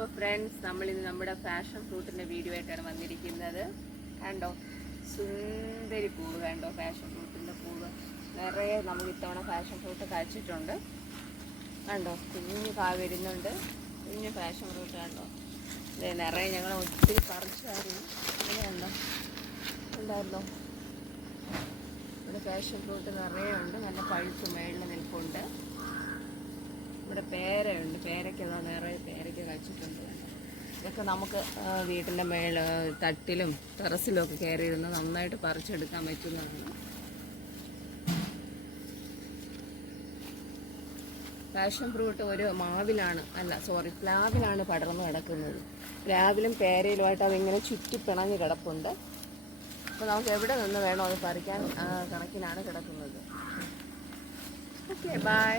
അപ്പോൾ ഫ്രണ്ട്സ്, നമ്മളിന്ന് നമ്മുടെ പാഷൻ ഫ്രൂട്ടിൻ്റെ വീഡിയോ ആയിട്ടാണ് വന്നിരിക്കുന്നത്. കണ്ടോ, സുന്ദരി പൂവ് കണ്ടോ, പാഷൻ ഫ്രൂട്ടിൻ്റെ പൂവ് നിറയെ നമുക്ക് ഇത്തവണ പാഷൻ ഫ്രൂട്ട് കഴിച്ചിട്ടുണ്ട്. കണ്ടോ, കുഞ്ഞു കാ വരുന്നുണ്ട്, കുഞ്ഞു പാഷൻ ഫ്രൂട്ട് കണ്ടോ. ഇതേ നിറയെ ഞങ്ങൾ ഒത്തിരി പറിച്ചായിരുന്നു. കണ്ടോ, ഉണ്ടായിരുന്നോ, ഇവിടെ പാഷൻ ഫ്രൂട്ട് നിറയെ ഉണ്ട്. നല്ല പഴുത്ത് മേളിൽ നിൽപ്പുണ്ട്. ഇവിടെ പേരയുണ്ട്, പേരയ്ക്ക് നിറയെ പേരയ്ക്ക് കഴിച്ചിട്ടുണ്ട്. ഇതൊക്കെ നമുക്ക് വീട്ടിൻ്റെ തട്ടിലും ടെറസിലും ഒക്കെ കയറി ഇരുന്ന് നന്നായിട്ട് പറിച്ചെടുക്കാൻ പറ്റുന്നതാണ്. പാഷൻ ഫ്രൂട്ട് ഒരു പ്ലാവിലാണ് പടർന്നു കിടക്കുന്നത്. പ്ലാവിലും പേരയിലുമായിട്ട് അതിങ്ങനെ ചുറ്റിപ്പിണഞ്ഞ് കിടപ്പുണ്ട്. അപ്പോൾ നമുക്ക് എവിടെ നിന്ന് വേണോ അത് പറിക്കാൻ കണക്കിനാണ് കിടക്കുന്നത്. Okay, by.